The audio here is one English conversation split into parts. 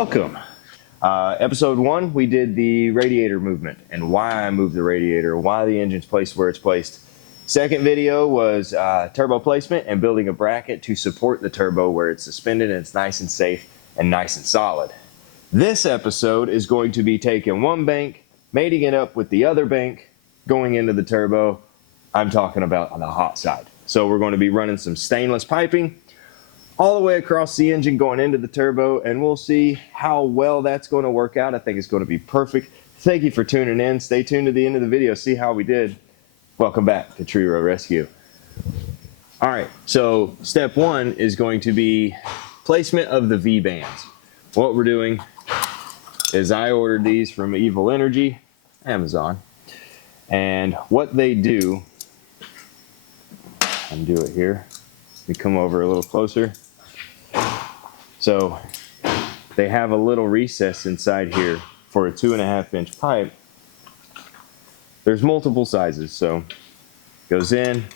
Welcome. Episode 1, we did the radiator movement and why I moved the radiator, why the engine's placed where it's placed. Second video was turbo placement and building a bracket to support the turbo where it's suspended and it's nice and safe and nice and solid. This episode is going to be taking one bank, mating it up with the other bank, going into the turbo. I'm talking about on the hot side. So we're going to be running some stainless piping all the way across the engine going into the turbo, and we'll see how well that's going to work out. I think it's going to be perfect. Thank you for tuning in. Stay tuned to the end of the video, see how we did. Welcome back to Treerow Rescue. All right, so step 1 is going to be placement of the V-bands. What we're doing is I ordered these from Evil Energy, Amazon, and what they do, undo it here, we come over a little closer. So they have a little recess inside here for a 2.5-inch pipe. There's multiple sizes, so goes in,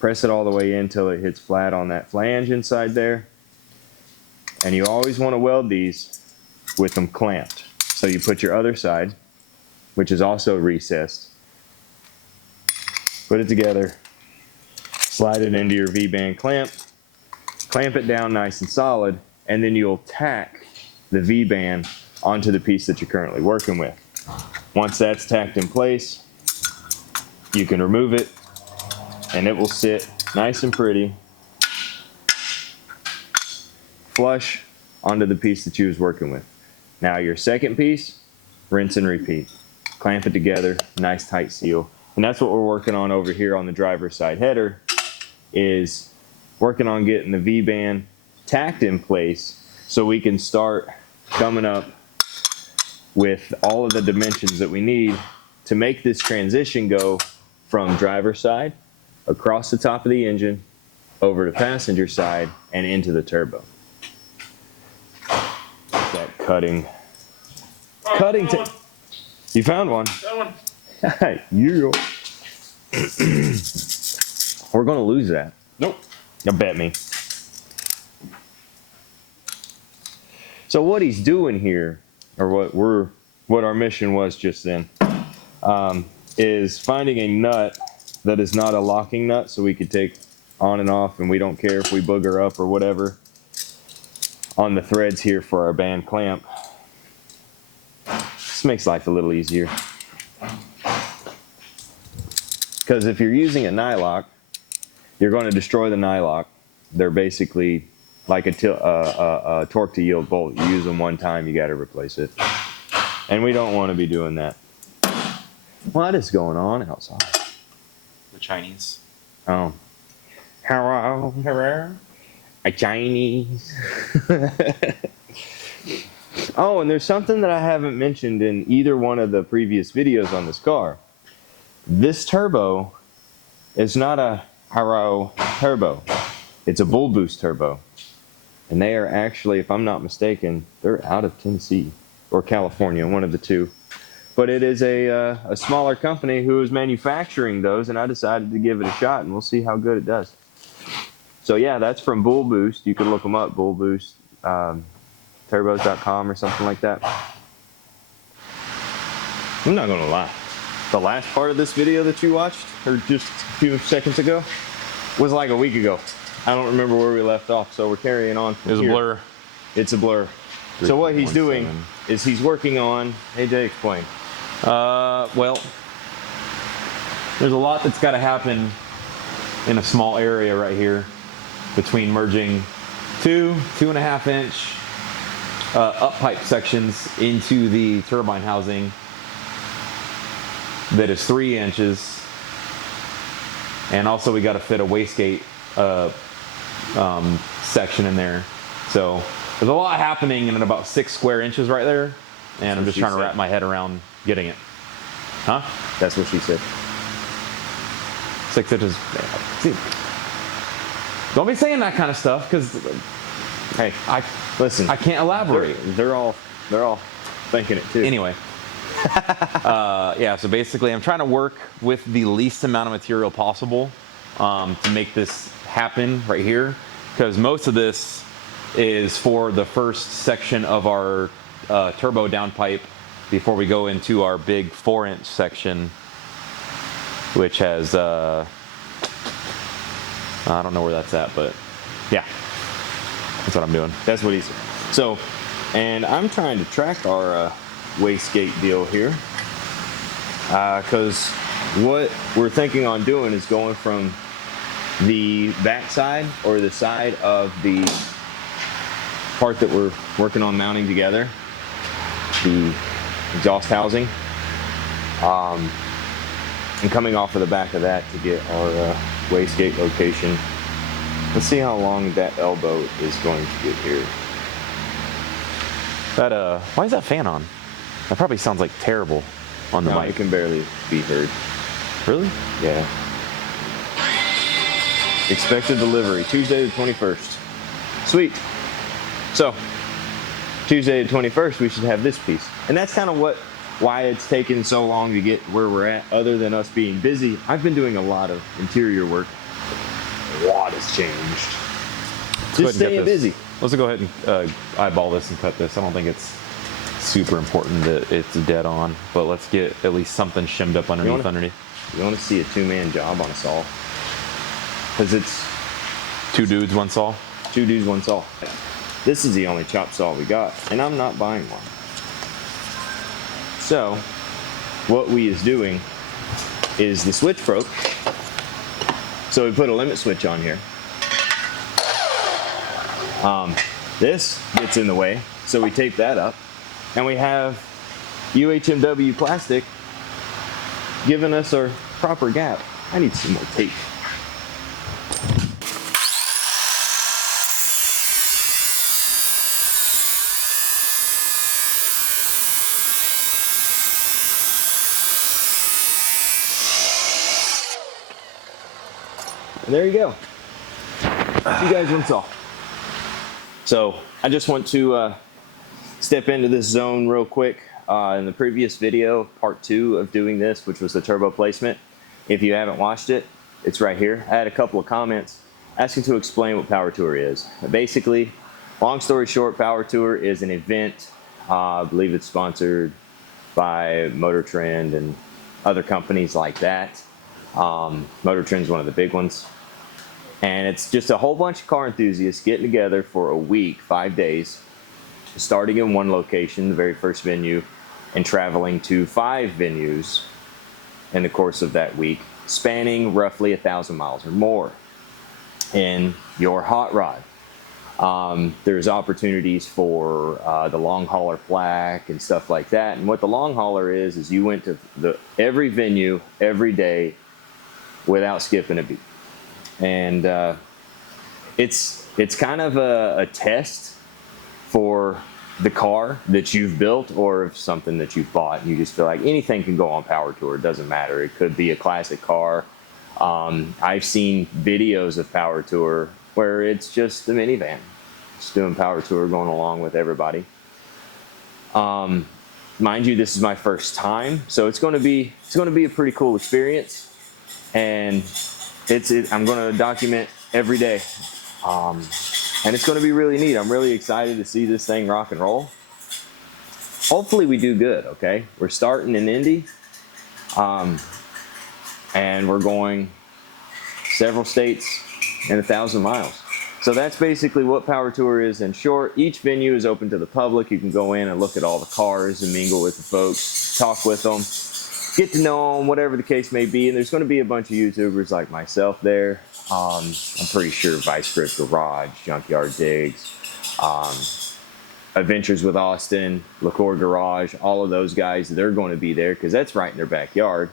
press it all the way in until it hits flat on that flange inside there. And you always want to weld these with them clamped. So you put your other side, which is also recessed, put it together, slide it into your V-band clamp it down nice and solid, and then you'll tack the V-band onto the piece that you're currently working with. Once that's tacked in place, you can remove it and it will sit nice and pretty flush onto the piece that you was working with. Now your second piece, rinse and repeat. Clamp it together, nice tight seal. And that's what we're working on over here on the driver's side header, is working on getting the V-band tacked in place so we can start coming up with all of the dimensions that we need to make this transition go from driver's side across the top of the engine over to passenger side and into the turbo. That cutting you found one. That one. Yeah. We're gonna lose that. Nope. You bet me. So what he's doing here, or what our mission was just then, is finding a nut that is not a locking nut, so we could take on and off, and we don't care if we booger up or whatever on the threads here for our band clamp. This makes life a little easier. Because if you're using a nylock, you're going to destroy the nylock. They're basically like a torque to yield bolt. You use them one time, you got to replace it. And we don't want to be doing that. What is going on outside? The Chinese. Oh. Hello. Hello. A Chinese. Oh, and there's something that I haven't mentioned in either one of the previous videos on this car. This turbo is not a Treerow turbo. It's a bull boost turbo. And they are actually, if I'm not mistaken, they're out of Tennessee or California, one of the two. But it is a smaller company who is manufacturing those, and I decided to give it a shot, and we'll see how good it does. So yeah, that's from Bull Boost. You can look them up, Bull Boost, turbos.com or something like that. I'm not gonna lie. The last part of this video that you watched, or just a few seconds ago, was like a week ago. I don't remember where we left off, so we're carrying on from It was here. a blur. It's a blur. So what he's doing is he's working on, AJ, explain. Well, there's a lot that's got to happen in a small area right here between merging 2.5-inch up pipe sections into the turbine housing that is 3 inches, and also we got to fit a wastegate section in there. So there's a lot happening in about 6 square inches right there, and I'm just trying to wrap my head around getting it. Huh? That's what she said. 6 inches. Don't be saying that kind of stuff, because Hey, listen. I can't elaborate. They're all thinking it too. Anyway. Yeah, so basically I'm trying to work with the least amount of material possible to make this happen right here, because most of this is for the first section of our turbo downpipe before we go into our big 4-inch section, which has I don't know where that's at, but yeah, that's what I'm doing. That's what he's. So, and I'm trying to track our wastegate deal here, because what we're thinking on doing is going from the back side or the side of the part that we're working on mounting together, the exhaust housing, and coming off of the back of that to get our wastegate location. Let's see how long that elbow is going to get here. That why is that fan on? That probably sounds like terrible on the No, mic. it can barely be heard. Really? Yeah. Expected delivery Tuesday the 21st. Sweet. So Tuesday the 21st, we should have this piece, and that's kind of why it's taken so long to get where we're at. Other than us being busy, I've been doing a lot of interior work. A lot has changed. Just staying busy. Let's go ahead and eyeball this and cut this. I don't think it's super important that it's dead on, but let's get at least something shimmed up underneath. You want to see a two-man job on a saw? Because it's 2 dudes, 1 saw. 2 dudes, 1 saw. This is the only chop saw we got, and I'm not buying one. So what we is doing is the switch broke, so we put a limit switch on here. This gets in the way, so we tape that up, and we have UHMW plastic giving us our proper gap. I need some more tape. And there you go. 2 guys, 1 saw. So I just want to step into this zone real quick. In the previous video, part 2 of doing this, which was the turbo placement, if you haven't watched it, it's right here. I had a couple of comments asking to explain what Power Tour is. Basically, long story short, Power Tour is an event. I believe it's sponsored by Motor Trend and other companies like that. Motor Trend's one of the big ones. And it's just a whole bunch of car enthusiasts getting together for a week, 5 days, starting in one location, the very first venue, and traveling to 5 venues in the course of that week, spanning roughly 1,000 miles or more in your hot rod. There's opportunities for the long hauler plaque and stuff like that. And what the long hauler is you went to every venue every day without skipping a beat. And it's kind of a test for the car that you've built, or something that you've bought, and you just feel like anything can go on Power Tour. It doesn't matter. It could be a classic car. I've seen videos of Power Tour where it's just the minivan, just doing Power Tour, going along with everybody. Mind you, this is my first time, so it's going to be a pretty cool experience, and I'm going to document every day. And it's going to be really neat. I'm really excited to see this thing rock and roll. Hopefully we do good, okay? We're starting in Indy, and we're going several states in 1,000 miles. So that's basically what Power Tour is in short. Each venue is open to the public. You can go in and look at all the cars and mingle with the folks, talk with them, get to know them, whatever the case may be. And there's going to be a bunch of YouTubers like myself there. I'm pretty sure Vice Grip Garage, Junkyard Digs, Adventures with Austin, LaCour Garage, all of those guys, they're going to be there because that's right in their backyard.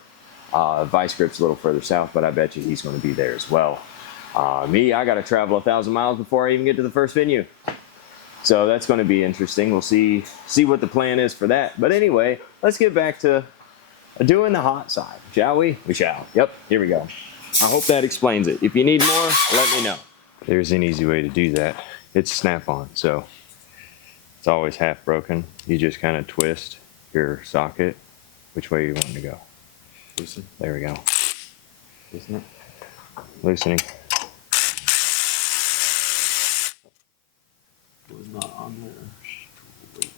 Vice Grip's a little further south, but I bet you he's going to be there as well. Me, I got to travel 1,000 miles before I even get to the first venue. So that's going to be interesting. We'll see what the plan is for that. But anyway, let's get back to doing the hot side, shall we? We shall. Yep, here we go. I hope that explains it. If you need more, let me know. There's an easy way to do that. It's snap-on, so it's always half broken. You just kind of twist your socket which way you want to go. Loosen. There we go. Loosen it. Loosening. on there straight.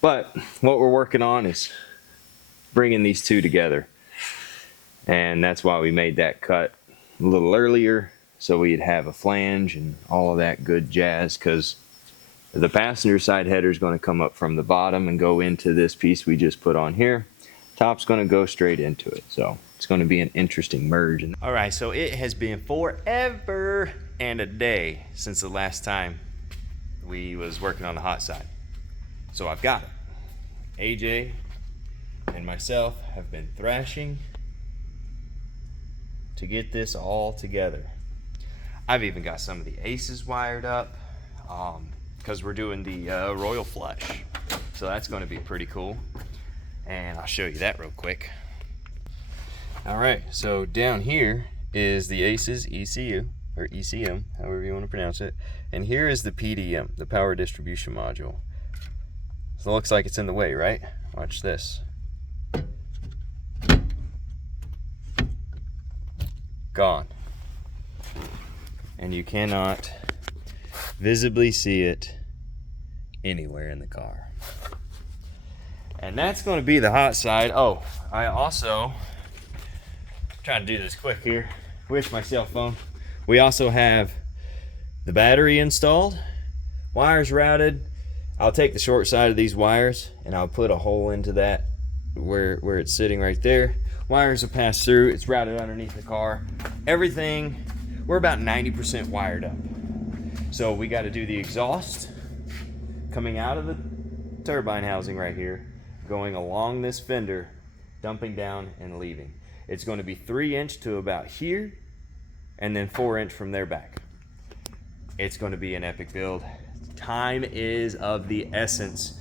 But what we're working on is bringing these two together. And that's why we made that cut a little earlier, so we'd have a flange and all of that good jazz, because the passenger side header is going to come up from the bottom and go into this piece we just put on here. Top's going to go straight into it, so it's going to be an interesting merge. All right, so it has been forever and a day since the last time we was working on the hot side. So I've got it. AJ and myself have been thrashing to get this all together. I've even got some of the aces wired up because we're doing the Royal Flush. So that's going to be pretty cool. And I'll show you that real quick. All right, so down here is the aces ECU, or ECM, however you want to pronounce it. And here is the PDM, the power distribution module. So it looks like it's in the way, right? Watch this. Gone. And you cannot visibly see it anywhere in the car. And that's going to be the hot side. Oh, I also, trying to do this quick here with my cell phone. We also have the battery installed, wires routed. I'll take the short side of these wires and I'll put a hole into that where it's sitting right there. Wires will pass through. It's routed underneath the car. Everything, we're about 90% wired up. So we got to do the exhaust coming out of the turbine housing right here, going along this fender, dumping down and leaving. It's going to be 3-inch to about here, and then 4-inch from there back. It's going to be an epic build. Time is of the essence.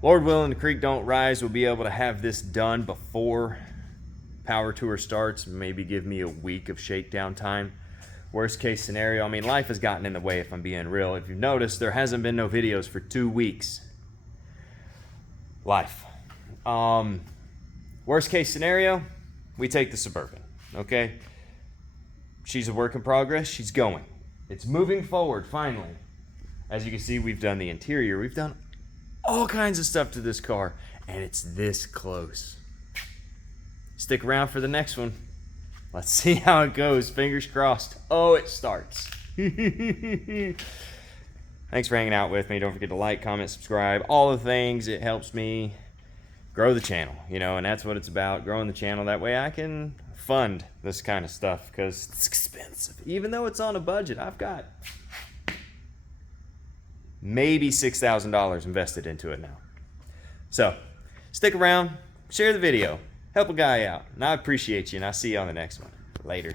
Lord willing, the creek don't rise. We'll be able to have this done before Power Tour starts. Maybe give me a week of shakedown time. Worst case scenario, I mean, life has gotten in the way if I'm being real. If you've noticed, there hasn't been no videos for 2 weeks. Life. Worst case scenario, we take the Suburban, okay? She's a work in progress. She's going. It's moving forward, finally. As you can see, we've done the interior. We've done all kinds of stuff to this car, and it's this close. Stick around for the next one. Let's see how it goes. Fingers crossed. Oh, it starts. Thanks for hanging out with me. Don't forget to like, comment, subscribe, all the things. It helps me grow the channel, you know, and that's what it's about, growing the channel. That way I can fund this kind of stuff, because it's expensive. Even though it's on a budget, I've got maybe $6,000 invested into it now. So stick around, share the video, help a guy out, and I appreciate you, and I'll see you on the next one. Later.